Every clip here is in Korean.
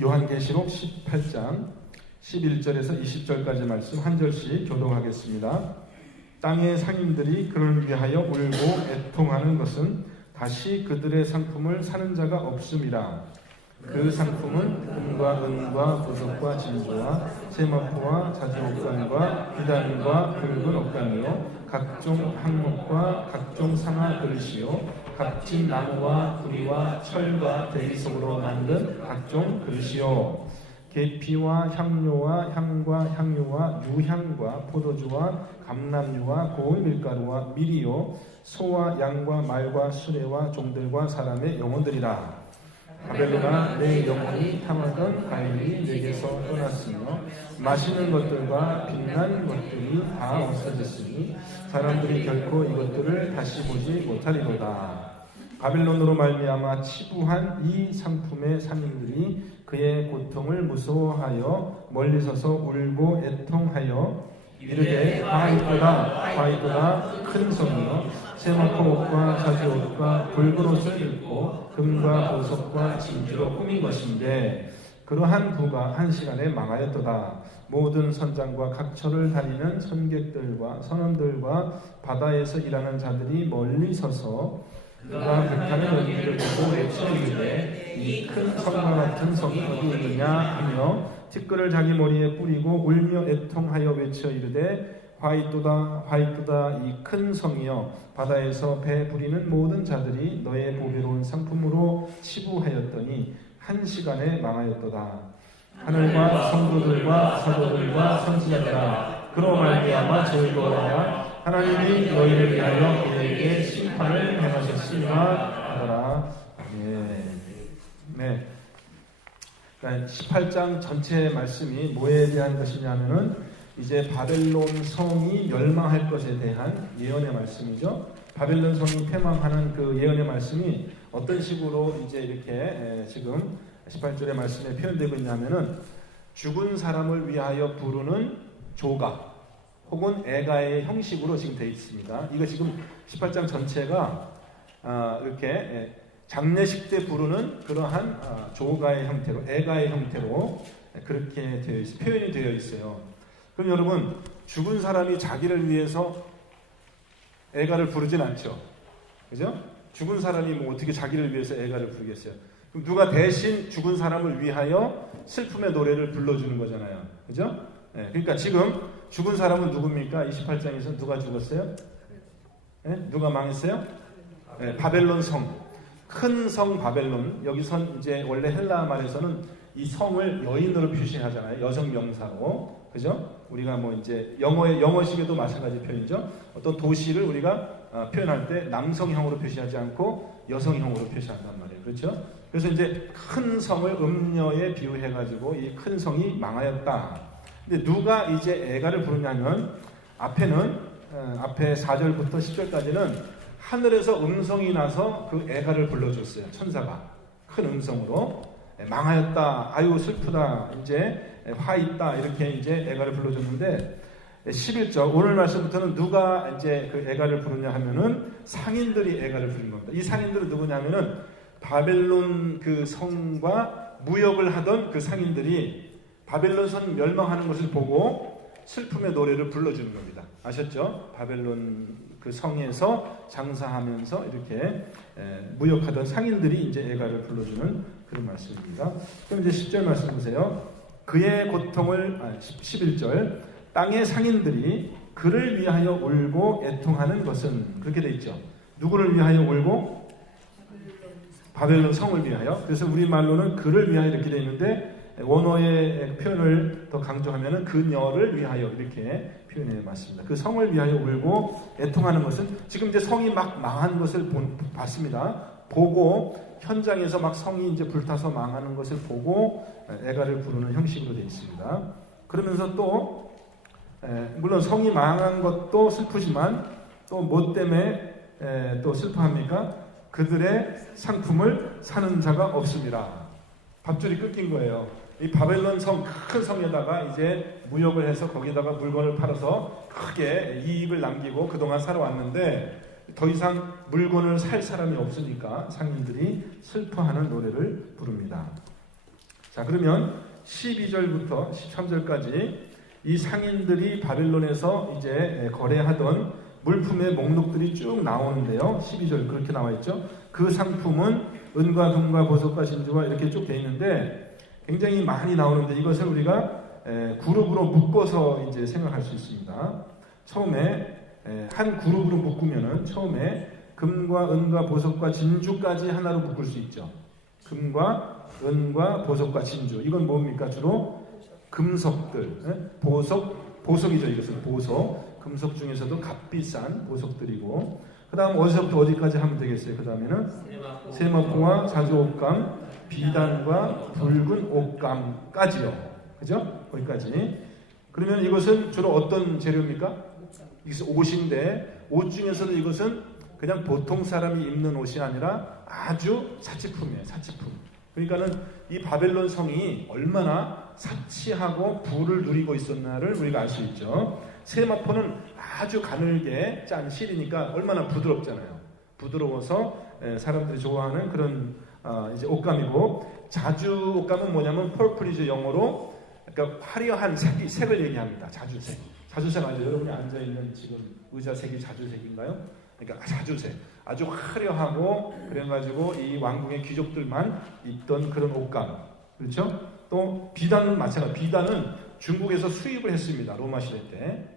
요한계시록 18장 11절에서 20절까지 말씀 한 절씩 교독하겠습니다. 땅의 상인들이 그를 위하여 울고 애통하는 것은 다시 그들의 상품을 사는 자가 없음이라. 그 상품은 금과 은과 보석과 진주와 세마포와 자지옥간과 비단과 붉은 옥간이요 각종 항목과 각종 상아 그릇이요 값진 나무와 구리와 철과 대리석으로 만든 각종 그릇이요 계피와 향료와 향과 향유와 유향과 포도주와 감람유와 고운 밀가루와 밀이요 소와 양과 말과 수레와 종들과 사람의 영혼들이라. 바벨론아, 내 영혼이 탐하던 과일이 내게서 떠났으며 맛있는 것들과 빛난 것들이 다 없어졌으니 사람들이 결코 이것들을 다시 보지 못하리로다. 바벨론으로 말미암아 치부한 이 상품의 상인들이 그의 고통을 무서워하여 멀리 서서 울고 애통하여 이르되 화이보다 큰 성이요 세마포 옷과 자지옷과 붉은 옷을 입고 금과 보석과 진주로 꾸민 것인데 그러한 부가 한 시간에 망하였도다. 모든 선장과 각처를 다니는 선객들과 선원들과 바다에서 일하는 자들이 멀리 서서 그가 불타는 연기를 보고 외쳐 이르되 이 큰 성과 같은 성이 어디 있느냐 하며 티끌을 자기 머리에 뿌리고 울며 애통하여 외쳐 이르되 화이토다 이 큰 성이여 바다에서 배 부리는 모든 자들이 너의 보배로운 상품으로 치부하였더니 한 시간에 망하였도다. 하늘과 성도들과 사도들과 선지자들아 그로 말미암아 즐거워하라. 하나님이 너희를 위하여 그에게 심판을 행하셨으리라 하더라. 네. 그러니까 18장 전체 말씀이 뭐에 대한 것이냐면은 이제 바벨론 성이 멸망할 것에 대한 예언의 말씀이죠. 바벨론 성이 패망하는 그 예언의 말씀이 어떤 식으로 이제 이렇게 지금 18절의 말씀에 표현되고 있냐면은 죽은 사람을 위하여 부르는 조가 혹은 애가의 형식으로 지금 되어 있습니다. 이거 지금 18장 전체가 이렇게 장례식 때 부르는 그러한 조가의 형태로 애가의 형태로 그렇게 되어 있어요. 표현이 되어 있어요. 그럼 여러분 죽은 사람이 자기를 위해서 애가를 부르진 않죠. 그죠? 죽은 사람이 뭐 어떻게 자기를 위해서 애가를 부르겠어요. 그럼 누가 대신 죽은 사람을 위하여 슬픔의 노래를 불러주는 거잖아요. 그죠? 네, 그러니까 지금 죽은 사람은 누굽니까? 28장에서 누가 죽었어요? 네? 누가 망했어요? 네, 바벨론 성. 큰 성 바벨론. 여기선 이제 원래 헬라 말에서는 이 성을 여인으로 표시하잖아요. 여성 명사로. 그죠? 우리가 뭐 이제 영어식에도 마찬가지 표현이죠. 어떤 도시를 우리가 표현할 때 남성형으로 표시하지 않고 여성형으로 표시한단 말이에요. 그렇죠? 그래서 이제 큰 성을 음녀에 비유해가지고 이 큰 성이 망하였다. 근데 누가 이제 애가를 부르냐면 앞에는 앞에 4절부터 10절까지는 하늘에서 음성이 나서 그 애가를 불러줬어요. 천사가 큰 음성으로 망하였다. 아유 슬프다. 이제 화 있다. 이렇게 이제 애가를 불러줬는데 11절 오늘 말씀부터는 누가 이제 그 애가를 부르냐 하면은 상인들이 애가를 부르는 겁니다. 이 상인들은 누구냐면은 바벨론 그 성과 무역을 하던 그 상인들이 바벨론 성 멸망하는 것을 보고 슬픔의 노래를 불러주는 겁니다. 아셨죠? 바벨론 그 성에서 장사하면서 이렇게 무역하던 상인들이 이제 애가를 불러주는 그런 말씀입니다. 그럼 이제 10절 말씀 보세요. 그의 고통을 11절 땅의 상인들이 그를 위하여 울고 애통하는 것은 그렇게 돼 있죠. 누구를 위하여 울고? 바벨론 성을 위하여. 그래서 우리말로는 그를 위하여 이렇게 돼 있는데 원어의 표현을 더 강조하면은 그녀를 위하여 이렇게 표현해 맞습니다. 그 성을 위하여 울고 애통하는 것은 지금 이제 성이 막 망한 것을 봤습니다. 보고 현장에서 막 성이 이제 불타서 망하는 것을 보고 애가를 부르는 형식으로 되어 있습니다. 그러면서 또 물론 성이 망한 것도 슬프지만 또 뭐 때문에 또 슬퍼합니까? 그들의 상품을 사는 자가 없습니다. 밥줄이 끊긴 거예요. 이 바벨론 성, 큰 성에다가 이제 무역을 해서 거기다가 물건을 팔아서 크게 이익을 남기고 그동안 살아왔는데 더 이상 물건을 살 사람이 없으니까 상인들이 슬퍼하는 노래를 부릅니다. 자, 그러면 12절부터 13절까지 이 상인들이 바벨론에서 이제 거래하던 물품의 목록들이 쭉 나오는데요. 12절 그렇게 나와 있죠. 그 상품은 은과 금과 보석과 진주와 이렇게 쭉 돼 있는데 굉장히 많이 나오는데 이것을 우리가 그룹으로 묶어서 이제 생각할 수 있습니다. 처음에 한 그룹으로 묶으면은 처음에 금과 은과 보석과 진주까지 하나로 묶을 수 있죠. 금과 은과 보석과 진주. 이건 뭡니까? 주로 금속들. 보석이죠. 이것은 보석. 금속 중에서도 값비싼 보석들이고. 그 다음 어디서부터 어디까지 하면 되겠어요? 그 다음에는 세마포와 자주옥감, 비단과 붉은 옥감까지요. 그죠? 거기까지. 그러면 이것은 주로 어떤 재료입니까? 이것은 옷인데 옷 중에서도 이것은 그냥 보통 사람이 입는 옷이 아니라 아주 사치품이에요. 사치품. 그러니까는 이 바벨론 성이 얼마나 사치하고 부를 누리고 있었나를 우리가 알 수 있죠. 세마포는 아주 가늘게 짠 실이니까 얼마나 부드럽잖아요. 부드러워서 사람들이 좋아하는 그런 이제 옷감이고, 자주 옷감은 뭐냐면 펄플이죠. 영어로. 그러니까 화려한 색을 얘기합니다. 자주색. 자주색 아니죠? 여러분이 앉아있는 지금 의자 색이 자주색인가요? 그러니까 자주색. 아주 화려하고 그래가지고 이 왕궁의 귀족들만 입던 그런 옷감. 그렇죠? 또 비단은 마찬가지. 비단은 중국에서 수입을 했습니다. 로마 시대 때.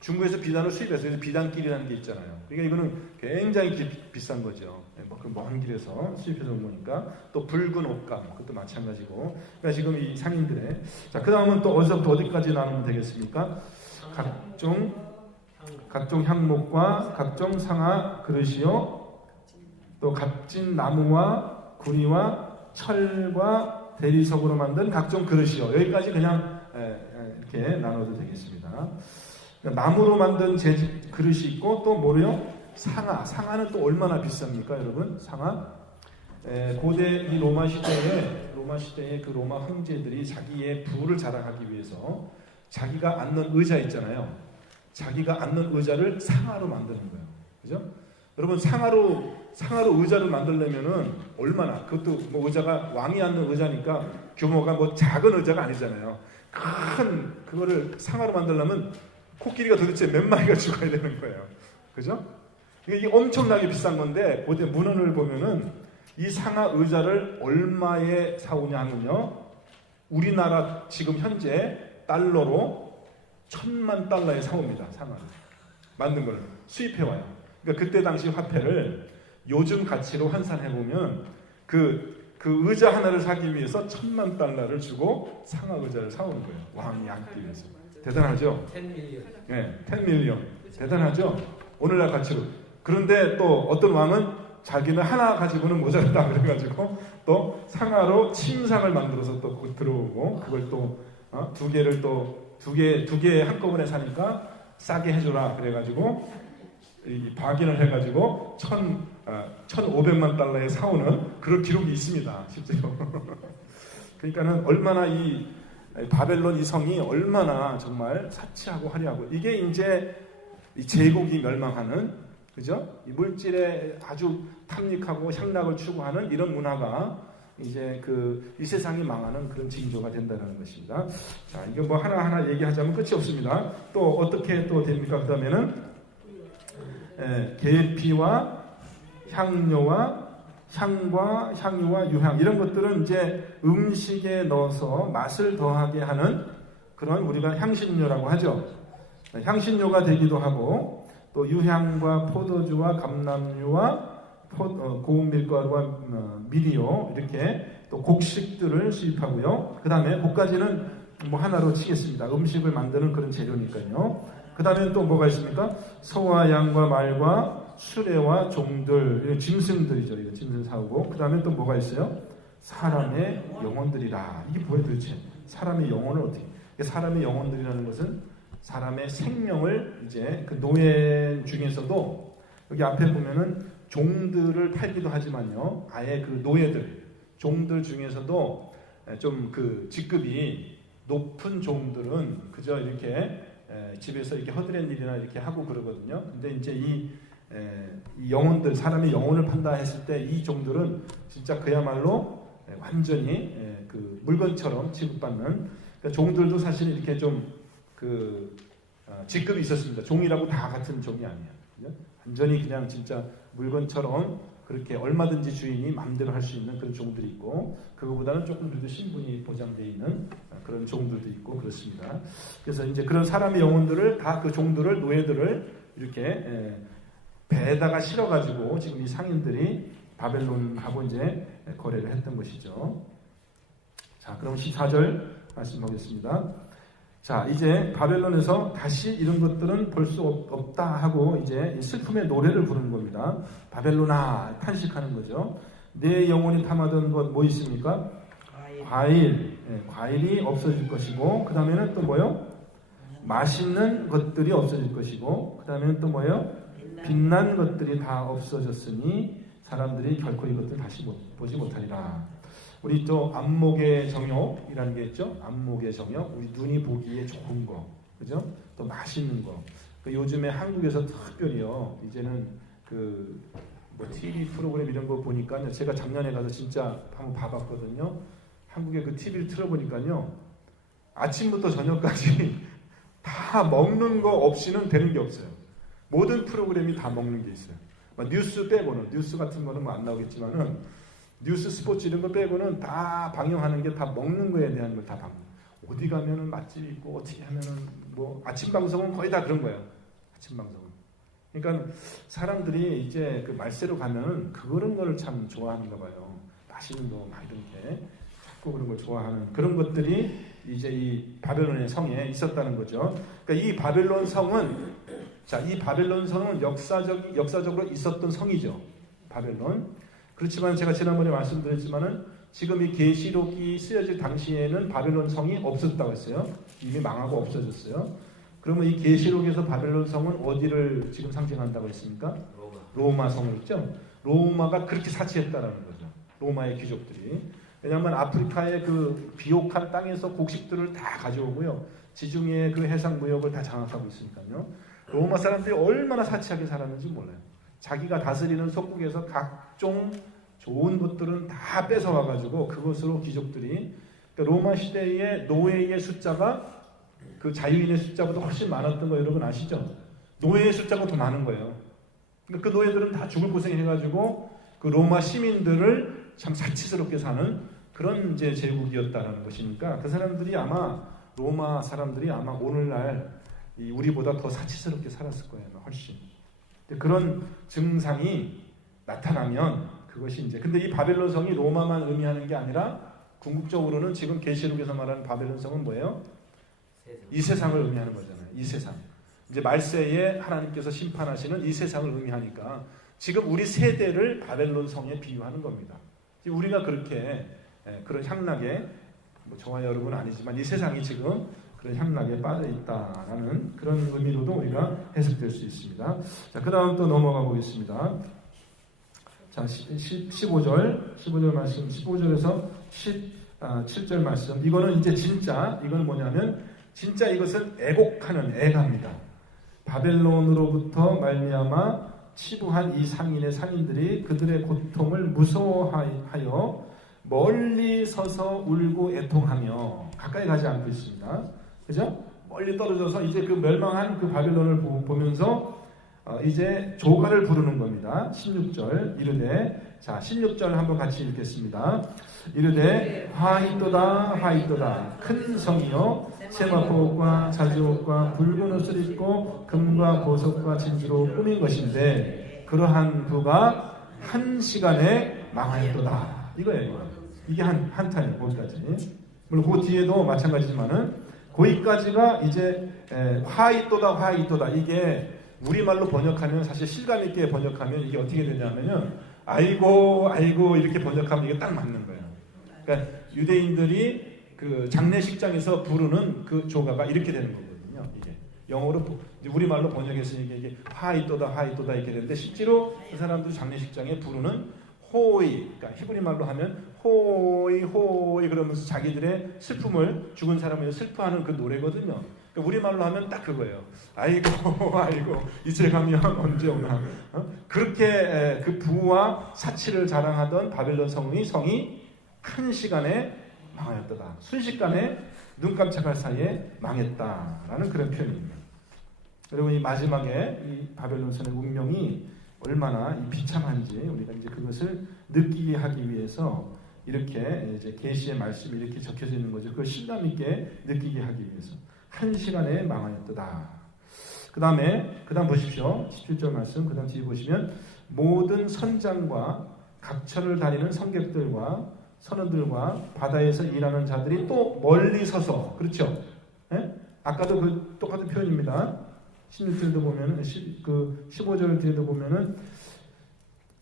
중국에서 비단을 수입했어요. 그래서 비단길이라는 게 있잖아요. 그러니까 이거는 굉장히 비싼 거죠. 그 먼 길에서 수입해서 온 거니까. 또 붉은 옷감, 그것도 마찬가지고. 그러니까 지금 이 상인들의. 자, 그 다음은 또 어디서부터 어디까지 나누면 되겠습니까? 각종 향목과 각종 상아 그릇이요. 또 값진 나무와 구리와 철과 대리석으로 만든 각종 그릇이요. 여기까지 그냥 이렇게 나눠도 되겠습니다. 나무로 만든 그릇이 있고 또 뭐래요? 상아는 또 얼마나 비쌉니까, 여러분? 상아? 고대 이 로마 시대에 그 로마 황제들이 자기의 부를 자랑하기 위해서 자기가 앉는 의자 있잖아요. 자기가 앉는 의자를 상아로 만드는 거예요. 그죠? 여러분 상아로 의자를 만들려면은 얼마나, 그것도 뭐 의자가 왕이 앉는 의자니까 규모가 뭐 작은 의자가 아니잖아요. 큰 그거를 상아로 만들려면 코끼리가 도대체 몇 마리가 죽어야 되는 거예요. 그죠? 이게 엄청나게 비싼 건데 고대 문헌을 보면은 이 상아 의자를 얼마에 사오냐 하면요. 우리나라 지금 현재 달러로 1,000만 달러에 사옵니다. 상아를. 만든 걸 수입해와요. 그러니까 그때 당시 화폐를 요즘 가치로 환산해보면 그 의자 하나를 사기 위해서 1,000만 달러를 주고 상아 의자를 사오는 거예요. 왕이 앉기 위해서. 대단하죠? 10밀리언. 네, 10밀리언. 대단하죠? 오늘날 가치로. 그런데 또 어떤 왕은 자기는 하나 가지고는 모자르다 그래가지고 또 상아로 침상을 만들어서 또 들어오고, 그걸 또 두 개를 또 두 개 한꺼번에 사니까 싸게 해줘라 그래가지고 이 박인을 해가지고 1,500만 달러에 사오는 그런 기록이 있습니다. 실제로. 그러니까는 얼마나 이 바벨론 이 성이 얼마나 정말 사치하고 화려하고, 이게 이제 이 제국이 멸망하는, 그죠? 이 물질에 아주 탐닉하고 향락을 추구하는 이런 문화가 이제 이 세상이 망하는 그런 징조가 된다는 것입니다. 자, 이거 뭐 하나하나 얘기하자면 끝이 없습니다. 또 어떻게 또 됩니까? 그 다음에는 계피와 향료와 향과 향유와 유향, 이런 것들은 이제 음식에 넣어서 맛을 더하게 하는 그런 우리가 향신료라고 하죠. 향신료가 되기도 하고, 또 유향과 포도주와 감람유와 고운 밀가루와 미리오, 이렇게 또 곡식들을 수입하고요. 그 다음에 곡까지는 뭐 하나로 치겠습니다. 음식을 만드는 그런 재료니까요. 그 다음에 또 뭐가 있습니까? 소와 양과 말과 수레와 종들, 짐승들이죠. 이거 짐승 사오고. 그 다음에 또 뭐가 있어요? 사람의 영혼들이라. 이게 뭐예요 도대체? 사람의 영혼을 어떻게? 사람의 영혼들이라는 것은 사람의 생명을 이제 그 노예 중에서도 여기 앞에 보면은 종들을 팔기도 하지만요. 아예 그 노예들, 종들 중에서도 좀 그 직급이 높은 종들은 그저 이렇게 집에서 이렇게 허드렛 일이나 이렇게 하고 그러거든요. 근데 이제 이 영혼들, 사람의 영혼을 판다 했을 때 이 종들은 진짜 그야말로 완전히 그 물건처럼 취급받는, 그러니까 종들도 사실 이렇게 좀 직급이 있었습니다. 종이라고 다 같은 종이 아니에요. 그죠? 완전히 그냥 진짜 물건처럼 그렇게 얼마든지 주인이 마음대로 할 수 있는 그런 종들이 있고, 그거보다는 조금 그래도 신분이 보장되어 있는 그런 종들도 있고 그렇습니다. 그래서 이제 그런 사람의 영혼들을 다 그 종들을, 노예들을 이렇게 배에다가 실어가지고 지금 이 상인들이 바벨론하고 이제 거래를 했던 것이죠. 자, 그럼 14절 말씀 보겠습니다. 자, 이제 바벨론에서 다시 이런 것들은 볼 수 없다 하고 이제 슬픔의 노래를 부르는 겁니다. 바벨론아, 탄식하는 거죠. 내 영혼이 탐하던 것 뭐 있습니까? 과일. 과일이 없어질 것이고, 그 다음에는 또 뭐요? 맛있는 것들이 없어질 것이고, 그 다음에는 또 뭐요? 빛난 것들이 다 없어졌으니 사람들이 결코 이것들 다시 보지 못하리라. 우리 또 안목의 정욕이라는 게 있죠. 안목의 정욕, 우리 눈이 보기에 좋은 거, 그죠? 또 맛있는 거. 요즘에 한국에서 특별히요, 이제는 뭐 TV 프로그램 이런 거 보니까요, 제가 작년에 가서 진짜 한번 봐봤거든요. 한국의 그 TV를 틀어보니까요, 아침부터 저녁까지 다 먹는 거 없이는 되는 게 없어요. 모든 프로그램이 다 먹는 게 있어요. 뉴스 빼고는, 뉴스 같은 거는 뭐 안 나오겠지만은, 뉴스, 스포츠 이런 거 빼고는 다 방영하는 게 다 먹는 거에 대한 걸 다 방영. 어디 가면은 맛집이 있고, 어떻게 하면은 뭐, 아침 방송은 거의 다 그런 거예요. 아침 방송은. 그러니까 사람들이 이제 그 말세로 가면은 그런 거를 참 좋아하는가 봐요. 맛있는 거 막 이렇게 자꾸 그런 걸 좋아하는 그런 것들이 이제 이 바벨론의 성에 있었다는 거죠. 그러니까 이 바벨론 성은, 자, 이 바벨론 성은 역사적으로 있었던 성이죠. 바벨론. 그렇지만 제가 지난번에 말씀드렸지만은 지금 이 계시록이 쓰여질 당시에는 바벨론 성이 없었다고 했어요. 이미 망하고 없어졌어요. 그러면 이 계시록에서 바벨론 성은 어디를 지금 상징한다고 했습니까? 로마 성을 있죠. 로마가 그렇게 사치했다라는 거죠. 로마의 귀족들이. 왜냐하면 아프리카의 그 비옥한 땅에서 곡식들을 다 가져오고요. 지중해의 그 해상 무역을 다 장악하고 있으니까요. 로마 사람들이 얼마나 사치하게 살았는지 몰라요. 자기가 다스리는 속국에서 각종 좋은 것들은 다 뺏어와가지고 그것으로 귀족들이, 그러니까 로마 시대의 노예의 숫자가 그 자유인의 숫자보다 훨씬 많았던 거 여러분 아시죠? 노예의 숫자가 더 많은 거예요. 그러니까 그 노예들은 다 죽을 고생해가지고 그 로마 시민들을 참 사치스럽게 사는 그런 이제 제국이었다라는 것이니까 그 사람들이 아마, 로마 사람들이 아마 오늘날 우리보다 더 사치스럽게 살았을 거예요. 훨씬. 그런 증상이 나타나면 그것이 이제, 근데 이 바벨론 성이 로마만 의미하는 게 아니라 궁극적으로는 지금 계시록에서 말하는 바벨론 성은 뭐예요? 이 세상을 의미하는 거잖아요. 이 세상. 이제 말세에 하나님께서 심판하시는 이 세상을 의미하니까 지금 우리 세대를 바벨론 성에 비유하는 겁니다. 우리가 그렇게 그런 향락에, 뭐 저와 여러분은 아니지만 이 세상이 지금 그런 향락에 빠져 있다라는 그런 의미로도 우리가 해석될 수 있습니다. 자, 그 다음 또 넘어가 보겠습니다. 자, 15절 말씀, 15절에서 17절 말씀. 이거는 이제 진짜, 이건 뭐냐면, 진짜 이것은 애곡하는 애가입니다. 바벨론으로부터 말미암아 치부한 이 상인들이 그들의 고통을 무서워하여 멀리 서서 울고 애통하며 가까이 가지 않고 있습니다. 그죠? 멀리 떨어져서 이제 그 멸망한 그 바벨론을 보면서 이제 조가를 부르는 겁니다. 16절 이르되, 자 16절 한번 같이 읽겠습니다. 이르되 화이또다 화이또다 큰 성이요 세마포옷과 자주옷과 붉은 옷을 입고 금과 보석과 진주로 꾸민 것인데 그러한 부가 한 시간에 망하였도다. 이거예요. 이게 한 탄이에요. 거기까지. 물론 그 뒤에도 마찬가지지만은 거기까지가 이제 화이또다 화이또다. 이게 우리말로 번역하면, 사실 실감 있게 번역하면 이게 어떻게 되냐면은 아이고 아이고 이렇게 번역하면 이게 딱 맞는 거예요. 그러니까 유대인들이 그 장례식장에서 부르는 그 조가가 이렇게 되는 거거든요. 이게 영어로 우리말로 번역했으니까 이게 화이또다 화이또다 이렇게 되는데, 실제로 그 사람들이 장례식장에 부르는 호이, 그러니까 히브리 말로 하면 호이 호이 그러면서 자기들의 슬픔을, 죽은 사람을 슬퍼하는 그 노래거든요. 그러니까 우리 말로 하면 딱 그거예요. 아이고 아이고 이제 가면 언제 오나. 그렇게 그 부와 사치를 자랑하던 바벨론 성이 한 시간에 망하였도다. 순식간에 눈 깜짝할 사이에 망했다라는 그런 표현입니다. 그리고 이 마지막에 이 바벨론성의 운명이 얼마나 이 비참한지 우리가 이제 그것을 느끼게 하기 위해서 이렇게 이제 계시의 말씀이 이렇게 적혀져 있는 거죠. 그걸 실감 있게 느끼게 하기 위해서 한 시간에 망하였도다. 그다음 보십시오. 17절 말씀. 그다음 뒤에 보시면 모든 선장과 각처를 다니는 성객들과 선원들과 바다에서 일하는 자들이 또 멀리 서서, 그렇죠? 예? 아까도 그 똑같은 표현입니다. 16절도 보면은 그 15절 뒤에도 보면은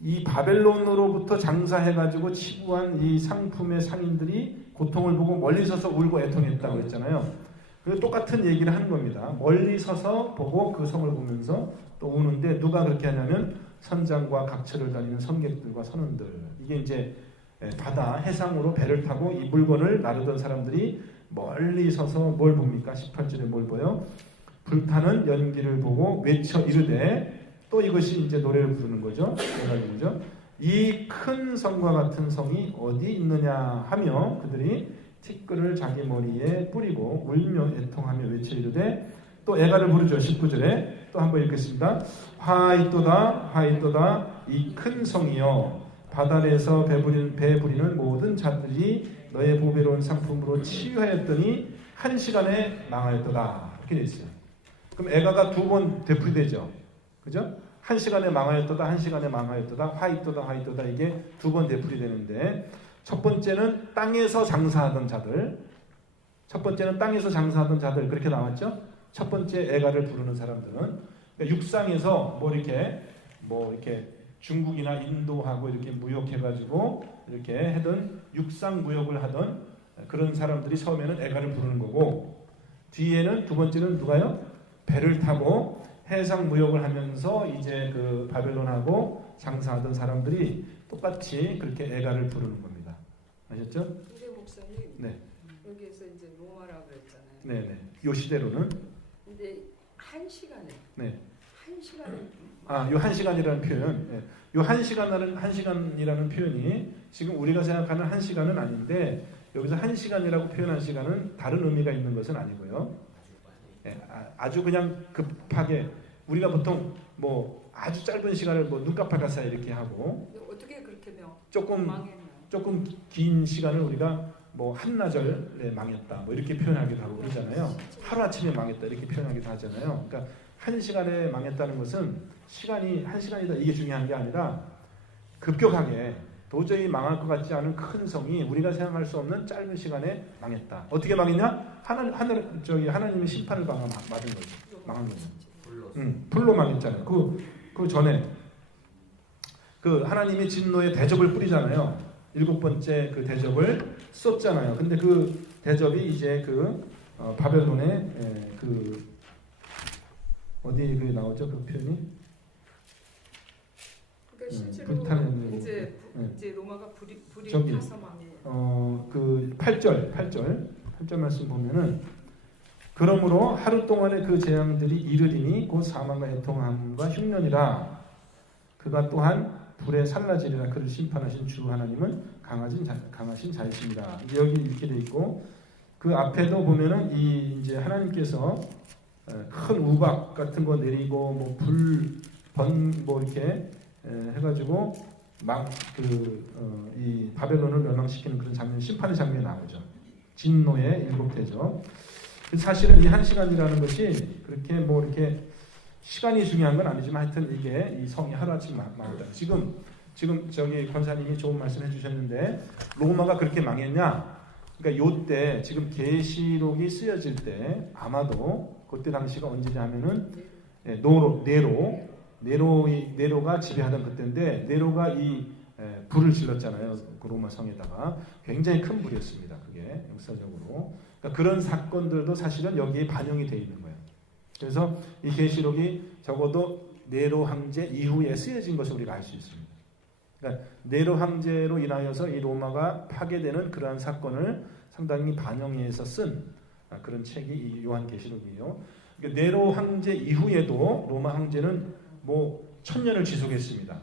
이 바벨론으로부터 장사해가지고 치부한 이 상품의 상인들이 고통을 보고 멀리 서서 울고 애통했다고 했잖아요. 그리고 똑같은 얘기를 하는 겁니다. 멀리 서서 보고 그 성을 보면서 또 우는데 누가 그렇게 하냐면 선장과 각처를 다니는 선객들과 선원들. 이게 이제 바다 해상으로 배를 타고 이 물건을 나르던 사람들이 멀리 서서 뭘 봅니까? 18절에 뭘 보여? 불타는 연기를 보고 외쳐 이르되, 또 이것이 이제 노래를 부르는 거죠. 노래죠. 이 큰 성과 같은 성이 어디 있느냐 하며 그들이 티끌을 자기 머리에 뿌리고 울며 애통하며 외쳐 이르되, 또 애가를 부르죠. 19절에 또 한번 읽겠습니다. 하있도다 하있도다 이 큰 성이여, 바다에서 배부리는 모든 자들이 너의 보배로운 상품으로 치유하였더니 한 시간에 망하였도다. 이렇게 되어 있어요. 그럼 애가가 두 번 되풀이되죠. 그죠? 한 시간에 망하였도다, 한 시간에 망하였도다, 하있도다, 하있도다, 이게 두 번 되풀이되는데, 첫 번째는 땅에서 장사하던 자들, 그렇게 나왔죠? 첫 번째 애가를 부르는 사람들은 그러니까 육상에서 뭐 이렇게 중국이나 인도하고 이렇게 무역해가지고 이렇게 하던 육상 무역을 하던 그런 사람들이 처음에는 애가를 부르는 거고, 뒤에는 두 번째는 누가요? 배를 타고 해상 무역을 하면서 이제 그 바벨론하고 장사하던 사람들이 똑같이 그렇게 애가를 부르는 겁니다. 아셨죠? 근데 목사님, 네. 여기에서 이제 로마라고 그랬잖아요. 네네. 요 시대로는. 근데 한 시간에. 네. 한 시간에. 요 한 시간이라는 표현. 네. 요 한 시간이라는 표현이 지금 우리가 생각하는 한 시간은 아닌데, 여기서 한 시간이라고 표현한 시간은 다른 의미가 있는 것은 아니고요. 네. 아주 그냥 급하게 우리가 보통 뭐 아주 짧은 시간을 뭐 눈깜빡할 사이 이렇게 하고, 어떻게 그렇게 조금 긴 시간을 우리가 뭐 한나절에 망했다 뭐 이렇게 표현하기도 하고 그러잖아요. 하루아침에 망했다 이렇게 표현하기도 하잖아요. 그러니까 한 시간에 망했다는 것은 시간이 한 시간이다 이게 중요한 게 아니라 급격하게 도저히 망할 것 같지 않은 큰 성이 우리가 생각할 수 없는 짧은 시간에 망했다. 어떻게 망했냐? 하나님의 심판을 받은 거죠. 망한 거죠. 불로 망했잖아요. 그 전에 그 하나님이 진노의 대접을 뿌리잖아요. 7번째 그 대접을 쏟잖아요. 근데 그 대접이 이제 바벨론의 어디 그 나오죠? 그 표현이? 그러니까 실제로 불타는 이제 로마가 불이 저기, 타서 망해요. 그 8절 말씀 보면은, 그러므로 하루 동안의 그 재앙들이 이르리니 곧 사망과 애통함과 흉년이라. 그가 또한 불에 살라지리라. 그를 심판하신 주 하나님은 강하신 자이십니다. 여기 이렇게 돼 있고, 그 앞에도 보면은 이제 하나님께서 큰 우박 같은 거 내리고 뭐 뭐 이렇게 해가지고 이 바벨론을 멸망시키는 그런 장면, 심판의 장면이 나오죠. 진노의 7대죠. 사실은 이 한 시간이라는 것이 그렇게 뭐 이렇게 시간이 중요한 건 아니지만 하여튼 이게 이 성이 하루아침 망했다. 지금 저기 권사님이 좋은 말씀 해주셨는데, 로마가 그렇게 망했냐? 그러니까 요때 지금 계시록이 쓰여질 때 아마도 그때 당시가 언제냐면은 네로가 지배하던 그때인데, 네로가 이 불을 질렀잖아요. 그 로마 성에다가 굉장히 큰 불이었습니다. 그게 역사적으로. 그러니까 그런 사건들도 사실은 여기에 반영이 되어 있는 거예요. 그래서 이 계시록이 적어도 네로 황제 이후에 쓰여진 것을 우리가 알 수 있습니다. 그러니까 네로 황제로 인하여서 이 로마가 파괴되는 그러한 사건을 상당히 반영해서 쓴 그런 책이 이 요한계시록이에요. 그러니까 네로 황제 이후에도 로마 황제는 뭐 1000년을 지속했습니다.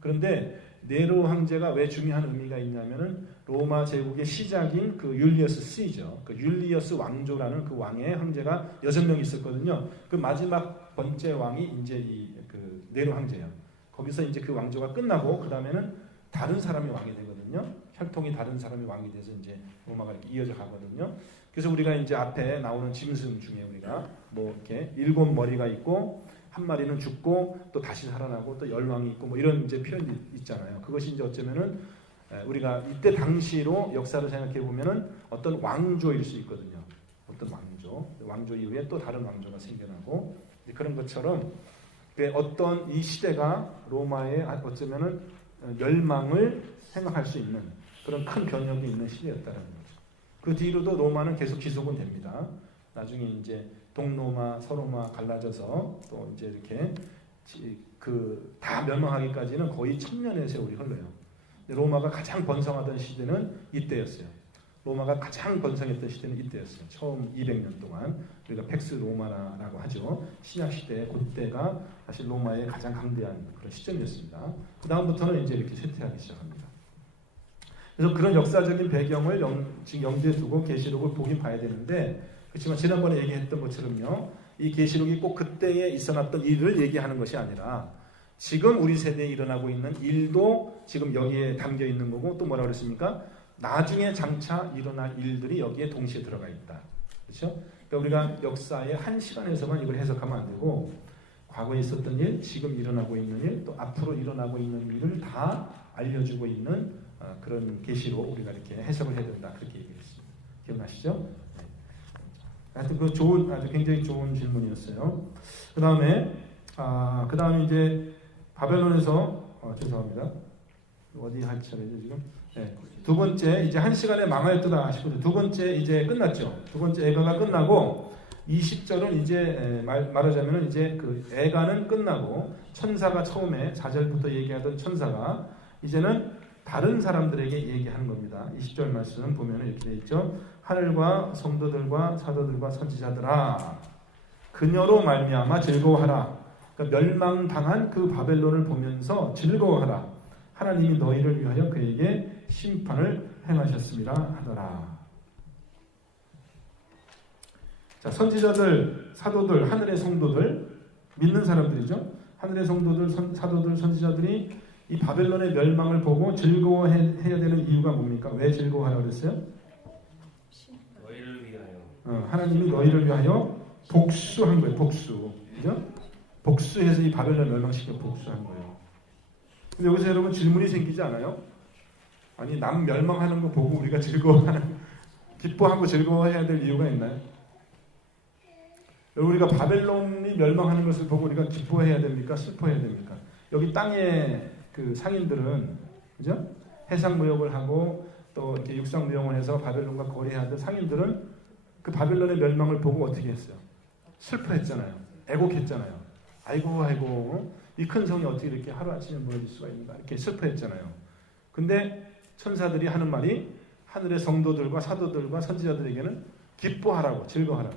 그런데 네로 황제가 왜 중요한 의미가 있냐면은 로마 제국의 시작인 그 율리어스 C죠. 그 율리어스 왕조라는 그 왕의 황제가 6명 있었거든요. 그 마지막 번째 왕이 이제 그 네로 황제예요. 거기서 이제 그 왕조가 끝나고 그 다음에는 다른 사람이 왕이 되거든요. 혈통이 다른 사람이 왕이 돼서 이제 로마가 이렇게 이어져 가거든요. 그래서 우리가 이제 앞에 나오는 짐승 중에 우리가 뭐 이렇게 7머리가 있고 한 마리는 죽고 또 다시 살아나고 또 열왕이 있고 뭐 이런 이제 표현이 있잖아요. 그것이 이제 어쩌면은 우리가 이때 당시로 역사를 생각해 보면은 어떤 왕조일 수 있거든요. 어떤 왕조 이후에 또 다른 왕조가 생겨나고 그런 것처럼 어떤 이 시대가 로마의 어쩌면은 멸망을 생각할 수 있는 그런 큰 변혁이 있는 시대였다는 거죠. 그 뒤로도 로마는 계속 지속은 됩니다. 나중에 이제 동로마, 서로마 갈라져서 또 이제 이렇게 그 다 멸망하기까지는 거의 1000년의 세월이 흘러요. 로마가 가장 번성하던 시대는 이때였어요. 로마가 가장 번성했던 시대는 이때였어요. 처음 200년 동안 우리가 팩스 로마라고 하죠. 신약 시대 그때가 사실 로마의 가장 강대한 그런 시점이었습니다. 그 다음부터는 이제 이렇게 쇠퇴하기 시작합니다. 그래서 그런 역사적인 배경을 지금 염두에 두고 계시록을 보긴 봐야 되는데 그렇지만 지난번에 얘기했던 것처럼요. 이 계시록이 꼭 그때에 있어놨던 일을 얘기하는 것이 아니라 지금 우리 세대에 일어나고 있는 일도 지금 여기에 담겨 있는 거고 또 뭐라 그랬습니까? 나중에 장차 일어날 일들이 여기에 동시에 들어가 있다. 그렇죠? 그러니까 우리가 역사의 한 시간에서만 이걸 해석하면 안 되고 과거에 있었던 일, 지금 일어나고 있는 일, 또 앞으로 일어나고 있는 일을 다 알려주고 있는 그런 계시로 우리가 이렇게 해석을 해야 된다. 그렇게 얘기했습니다. 기억나시죠? 네. 하여튼 그 아주 굉장히 좋은 질문이었어요. 그 다음에 이제 바벨론에서 죄송합니다. 어디 할 차례죠 지금? 네. 두 번째 이제 한 시간에 망하였다 싶은데 두 번째 이제 끝났죠. 두 번째 애가가 끝나고 20절은 이제 말하자면은 이제 그 애가는 끝나고 천사가 처음에 4절부터 얘기하던 천사가 이제는 다른 사람들에게 얘기하는 겁니다. 20절 말씀 보면 이렇게 되어 있죠. 하늘과 성도들과 사도들과 선지자들아 그녀로 말미암아 즐거워하라. 그러니까 멸망당한 그 바벨론을 보면서 즐거워하라. 하나님이 너희를 위하여 그에게 심판을 행하셨습니다 하더라. 자, 선지자들, 사도들, 하늘의 성도들 믿는 사람들이죠. 하늘의 성도들, 사도들, 선지자들이 이 바벨론의 멸망을 보고 즐거워해야 되는 이유가 뭡니까? 왜 즐거워하라고 그랬어요? 너희를 위하여. 하나님이 너희를 위하여 복수한 거예요. 복수. 그죠? 복수해서 이 바벨론 멸망시켜 복수한 거예요. 근데 여기서 여러분 질문이 생기지 않아요? 아니 남 멸망하는 거 보고 우리가 기뻐하고 즐거워해야 될 이유가 있나요? 여러분 우리가 바벨론이 멸망하는 것을 보고 우리가 기뻐해야 됩니까? 슬퍼해야 됩니까? 여기 땅의 그 상인들은 그죠? 해상 무역을 하고 또 이렇게 육상 무역을 해서 바벨론과 거래하던 상인들은 그 바벨론의 멸망을 보고 어떻게 했어요? 슬퍼했잖아요. 애곡했잖아요. 아이고 이 큰 성이 어떻게 이렇게 하루아침에 무너질 수가 있는가 이렇게 슬퍼했잖아요. 근데 천사들이 하는 말이 하늘의 성도들과 사도들과 선지자들에게는 기뻐하라고 즐거워하라고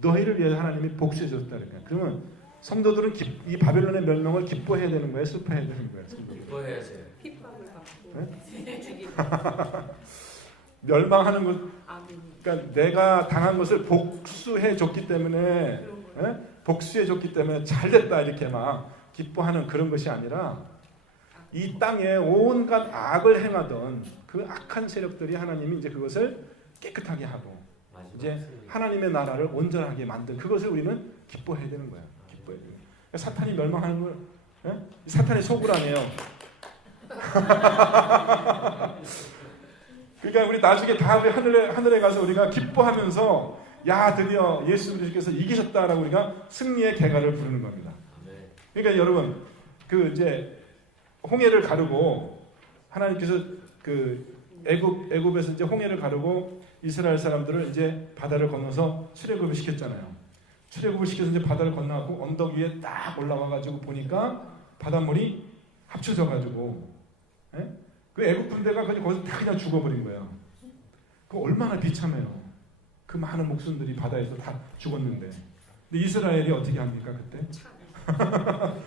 너희를 위해 하나님이 복수해줬다 그러니까 그러면 성도들은 이 바벨론의 멸망을 기뻐해야 되는 거예요? 슬퍼해야 되는 거예요? 기뻐해야지. 핍박을 받고 네? 죽이고 멸망하는 것 아멘. 그러니까 내가 당한 것을 복수해 줬기 때문에 그런 거. 복수해 줬기 때문에 잘됐다 이렇게 막 기뻐하는 그런 것이 아니라 이 땅에 온갖 악을 행하던 그 악한 세력들이 하나님이 이제 그것을 깨끗하게 하고 이제 하나님의 나라를 온전하게 만든 그것을 우리는 기뻐해야 되는 거야. 기뻐해야 되는 거야. 그러니까 사탄이 멸망하는 걸 사탄의 소굴아니에요. 그러니까 우리 나중에 다 우리 하늘에 가서 우리가 기뻐하면서 야 드디어 예수 그리스도께서 이기셨다라고 우리가 승리의 개가를 부르는 겁니다. 그러니까 여러분 그 이제 홍해를 가르고 하나님께서 그 애굽에서 이제 홍해를 가르고 이스라엘 사람들을 이제 바다를 건너서 출애굽을 시켰잖아요. 출애굽을 시켜서 이제 바다를 건너고 언덕 위에 딱 올라와가지고 보니까 바닷물이 합쳐져가지고 그 애굽 군대가 거기서 다 그냥 죽어버린 거예요. 그 얼마나 비참해요. 그 많은 목숨들이 바다에서 다 죽었는데. 근데 이스라엘이 어떻게 합니까 그때?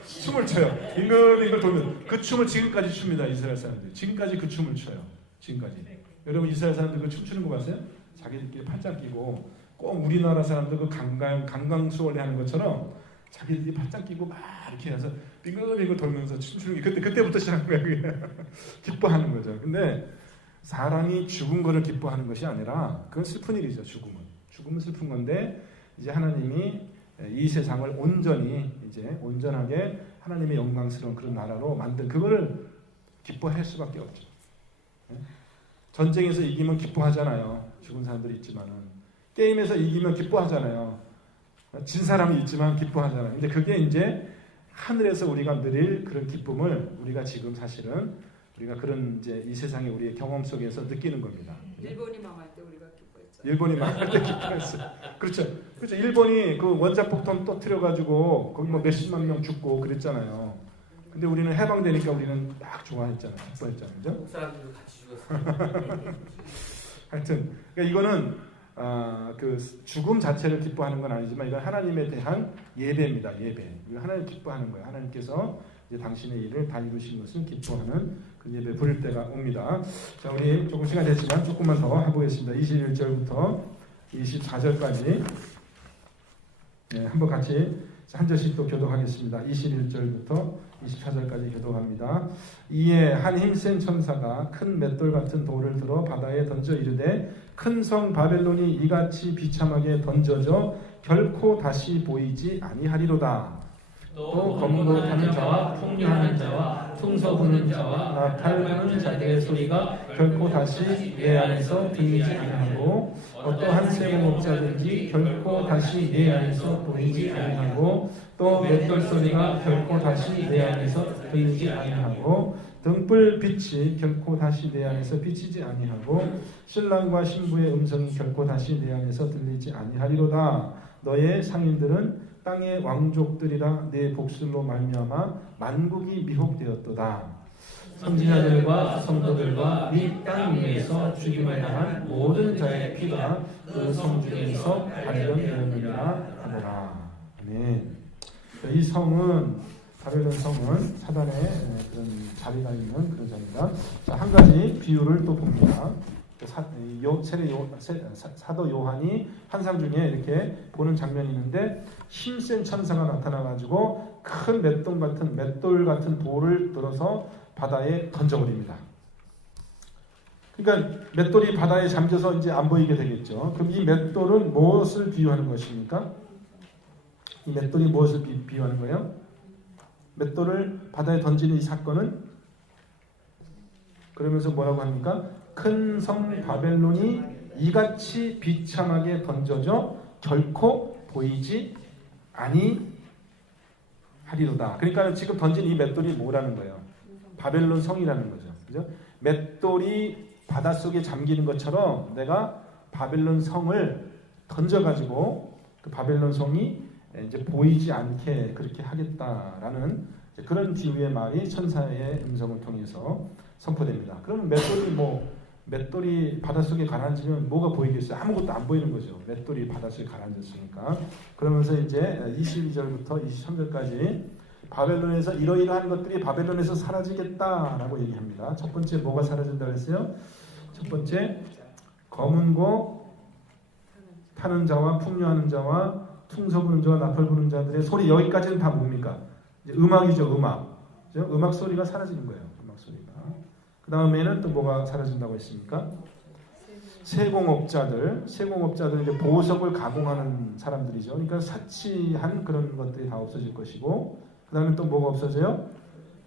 춤을 춰요. 빙글빙글 돌면 그 춤을 지금까지 춥니다. 이스라엘 사람들. 지금까지 그 춤을 춰요. 지금까지. 여러분 이스라엘 사람들 그 춤추는 거 봤어요? 자기들끼리 팔짱 끼고 꼭 우리나라 사람들 그 강강수월래 하는 것처럼 자기들끼리 팔짱 끼고 막 이렇게 해서 빙글빙글 돌면서 춤추는 게 그때부터 시작한 거예요. 그게. 기뻐하는 거죠. 근데 사람이 죽은 거를 기뻐하는 것이 아니라 그건 슬픈 일이죠. 죽음은 슬픈 건데 이제 하나님이 이 세상을 온전하게 하나님의 영광스러운 그런 나라로 만든 그거를 기뻐할 수밖에 없죠. 전쟁에서 이기면 기뻐하잖아요. 죽은 사람들이 있지만은 게임에서 이기면 기뻐하잖아요. 진 사람이 있지만 기뻐하잖아요. 근데 그게 이제 하늘에서 우리가 누릴 그런 기쁨을 우리가 지금 사실은 우리가 그런 이제 이 세상의 우리의 경험 속에서 느끼는 겁니다. 일본이 망할 때 우리가 기뻐했죠. 일본이 망할 때 기뻐했어요. 그렇죠. 일본이 그 원자폭탄 터뜨려가지고 거기 뭐 몇십만 명 죽고 그랬잖아요. 근데 우리는 해방되니까 우리는 딱 좋아했잖아요. 기뻐했잖아요. 그죠? 한국 사람들도 같이 죽었어요. 하여튼 그러니까 이거는 그 죽음 자체를 기뻐하는 건 아니지만 이건 하나님에 대한 예배입니다. 예배. 하나님 기뻐하는 거예요. 하나님께서 이제 당신의 일을 다 이루신 것을 기뻐하는 그 예배 부를 때가 옵니다. 자, 우리 조금 시간 됐지만 조금만 더 해보겠습니다. 21절부터 24절까지 한번 같이 한 절씩 또 교독하겠습니다. 21절부터 24절까지 교독합니다. 이에 한 힘센 천사가 큰 맷돌 같은 돌을 들어 바다에 던져 이르되 큰 성 바벨론이 이같이 비참하게 던져져 결코 다시 보이지 아니하리로다. 또 검고 타는 자와 풍류하는 자와 퉁서 부는 자와 나팔 부는 자들의 소리가 결코 다시 내 안에서 들리지 아니하고 어떠한 세공업자든지 결코 다시 내 안에서 보이지 아니하고 또 맷돌 소리가 결코 다시 내 안에서 들리지 아니하고 등불 빛이 결코 다시 내 안에서 비치지 아니하고 신랑과 신부의 음성이 결코 다시 내 안에서 들리지 아니하리로다. 너의 상인들은 땅의 왕족들이라 내 복술로 말미암아 만국이 미혹되었도다. 선지자들과 성도들과 이 땅 위에서 죽임을 당한 모든 자의 피가 그 성 중에서 발견되느니라 하더라. 아멘. 이 성은 바벨론 성은 사단의 그런 자리가 있는 그런 자입니다. 자, 한 가지 비유를 또 봅니다. 사도 요한이 환상 중에 이렇게 보는 장면이 있는데 힘센 천사가 나타나가지고 큰 맷돌 같은 돌을 들어서 바다에 던져버립니다. 그러니까 맷돌이 바다에 잠겨서 이제 안 보이게 되겠죠. 그럼 이 맷돌은 무엇을 비유하는 것입니까? 이 맷돌이 무엇을 비유하는 거예요? 맷돌을 바다에 던지는 이 사건은 그러면서 뭐라고 합니까? 큰 성 바벨론이 이같이 비참하게 던져져 결코 보이지 아니하리로다. 그러니까 지금 던진 이 맷돌이 뭐라는 거예요? 바벨론 성이라는 거죠. 그죠? 맷돌이 바닷속에 잠기는 것처럼 내가 바벨론 성을 던져가지고 그 바벨론 성이 이제 보이지 않게 그렇게 하겠다라는 그런 비유의 말이 천사의 음성을 통해서 선포됩니다. 그러면 맷돌이 바닷속에 가라앉으면 뭐가 보이겠어요? 아무것도 안 보이는 거죠. 맷돌이 바닷속에 가라앉았으니까. 그러면서 이제 22절부터 23절까지 바벨론에서 이러이러한 것들이 바벨론에서 사라지겠다라고 얘기합니다. 첫 번째 뭐가 사라진다고 했어요? 첫 번째 검은 고 타는 자와 풍류하는 자와 퉁서 부는 자와 나팔 부는 자들의 소리, 여기까지는 다 뭡니까? 이제 음악이죠. 음악 소리가 사라지는 거예요. 음악 소리가. 그 다음에는 또 뭐가 사라진다고 했습니까? 세공업자들 이제 보석을 가공하는 사람들이죠. 그러니까 사치한 그런 것들이 다 없어질 것이고, 그 다음에 또 뭐가 없어져요?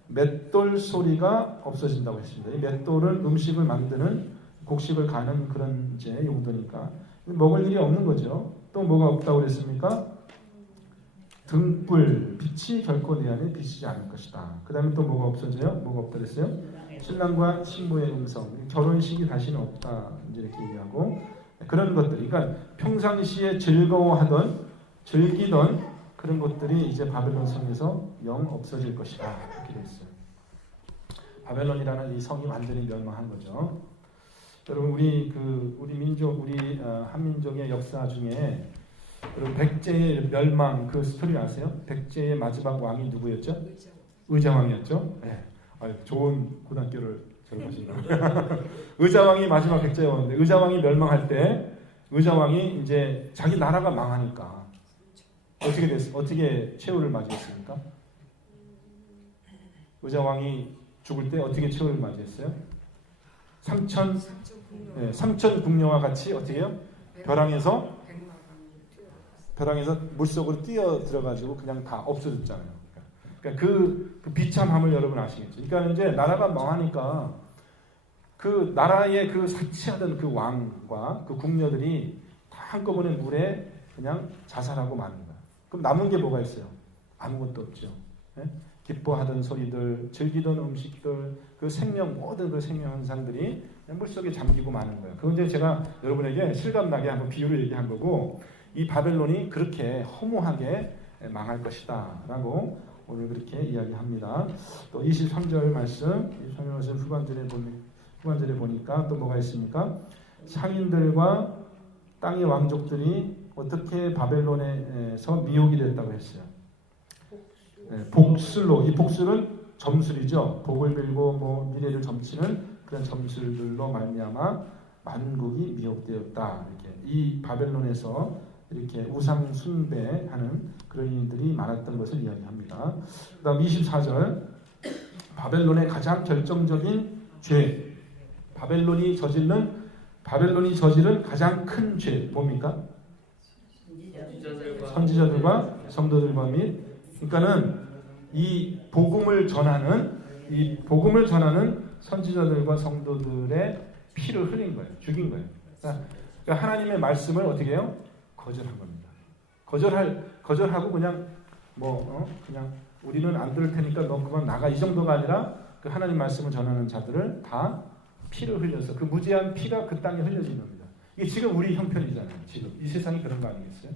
맷돌 소리가 없어진다고 했습니다. 이 맷돌은 음식을 만드는 곡식을 가는 그런 이제 용도니까 먹을 일이 없는 거죠. 또 뭐가 없다고 그랬습니까? 등불 빛이 결코 내 안에 비치지 않을 것이다. 그 다음에 또 뭐가 없어져요? 뭐가 없다 그랬어요? 신랑과 신부의 음성, 결혼식이 다시는 없다 이제 이렇게 얘기하고 그런 것들, 그러니까 평상시에 즐기던 그런 것들이 이제 바벨론 성에서 영 없어질 것이다 이렇게 돼 있어요. 바벨론이라는 이 성이 완전히 멸망한 거죠. 여러분 우리 민족, 우리 한민족의 역사 중에 여러분 백제의 멸망 그 스토리 아세요? 백제의 마지막 왕이 누구였죠? 의자왕이었죠. 네. 좋은 고등학교를 졸업하신다. 의자왕이 마지막 백제의 왕인데 의자왕이 멸망할 때 의자왕이 이제 자기 나라가 망하니까 어떻게 최후를 맞이했습니까? 의자왕이 죽을 때 어떻게 최후를 맞이했어요? 삼천 궁녀와 같이 어떻게 해요? 벼랑에서 물속으로 뛰어 들어가지고 그냥 다 없어졌잖아요. 그러니까 그 비참함을 여러분 아시겠죠? 그러니까 이제 나라가 망하니까 그 나라의 그 사치하던 그 왕과 그 궁녀들이 다 한꺼번에 물에 그냥 자살하고 마는 거야. 그럼 남은 게 뭐가 있어요? 아무것도 없죠. 네? 기뻐하던 소리들, 즐기던 음식들, 그 생명 모든 그 생명 현상들이 물속에 잠기고 마는 거예요. 그건 이제 제가 여러분에게 실감나게 한번 비유를 얘기한 거고 이 바벨론이 그렇게 허무하게 망할 것이다라고 오늘 그렇게 이야기합니다. 또 23절 말씀, 23절 말씀 후반절에 보니까 또 뭐가 있습니까? 상인들과 땅의 왕족들이 어떻게 바벨론에서 미혹이 됐다고 했어요. 복술로, 이 복술은 점술이죠. 복을 빌고 뭐 미래를 점치는 그런 점술들로 말미암아 만국이 미혹되었다. 이렇게 이 바벨론에서 이렇게 우상 숭배하는 그런 일들이 많았던 것을 이야기합니다. 그다음 24절 바벨론의 가장 결정적인 죄, 바벨론이 저지른 가장 큰 죄 뭡니까? 선지자들과 성도들과 및 그러니까는 이 복음을 전하는 선지자들과 성도들의 피를 흘린 거예요. 죽인 거예요. 그러니까 하나님의 말씀을 어떻게 해요? 거절한 겁니다. 거절하고 그냥 그냥 우리는 안 들을 테니까 너 그만 나가 이 정도가 아니라 그 하나님 말씀을 전하는 자들을 다 피를 흘려서 그 무지한 피가 그 땅에 흘려진 겁니다. 이게 지금 우리 형편이잖아요. 지금 이 세상이 그런 거 아니겠어요?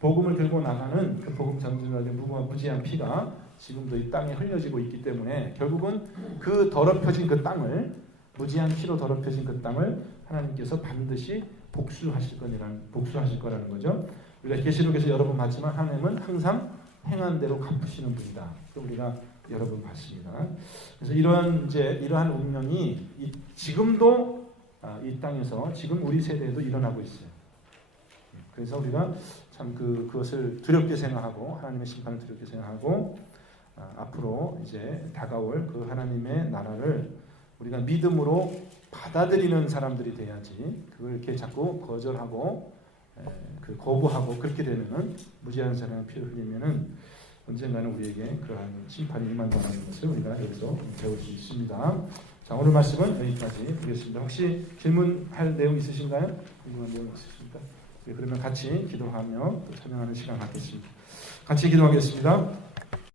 복음을 들고 나가는 그 복음 전진자의 무지한 피가 지금도 이 땅에 흘려지고 있기 때문에 결국은 그 더럽혀진 그 땅을 무지한 피로 더럽혀진 그 땅을 하나님께서 반드시 복수하실 거라는 거죠. 우리가 계시록에서 여러 번 봤지만 하나님은 항상 행한 대로 갚으시는 분이다. 또 우리가 여러 번 봤습니다. 그래서 이러한 운명이 지금도 이 땅에서 지금 우리 세대에도 일어나고 있어요. 그래서 우리가 참 그것을 두렵게 생각하고 하나님의 심판을 두렵게 생각하고 앞으로 이제 다가올 그 하나님의 나라를 우리가 믿음으로 받아들이는 사람들이 돼야지 그걸 이렇게 자꾸 거절하고 거부하고 그렇게 되면은 무지한 사람의 피를 흘리면은 언젠가는 우리에게 그러한 심판이 임한다는 것을 우리가 여기서 배울 수 있습니다. 자, 오늘 말씀은 여기까지 드리겠습니다. 혹시 질문할 내용 있으신가요? 궁금한 내용 있으십니까? 네, 그러면 같이 기도하며 또 찬양하는 시간 갖겠습니다. 같이 기도하겠습니다.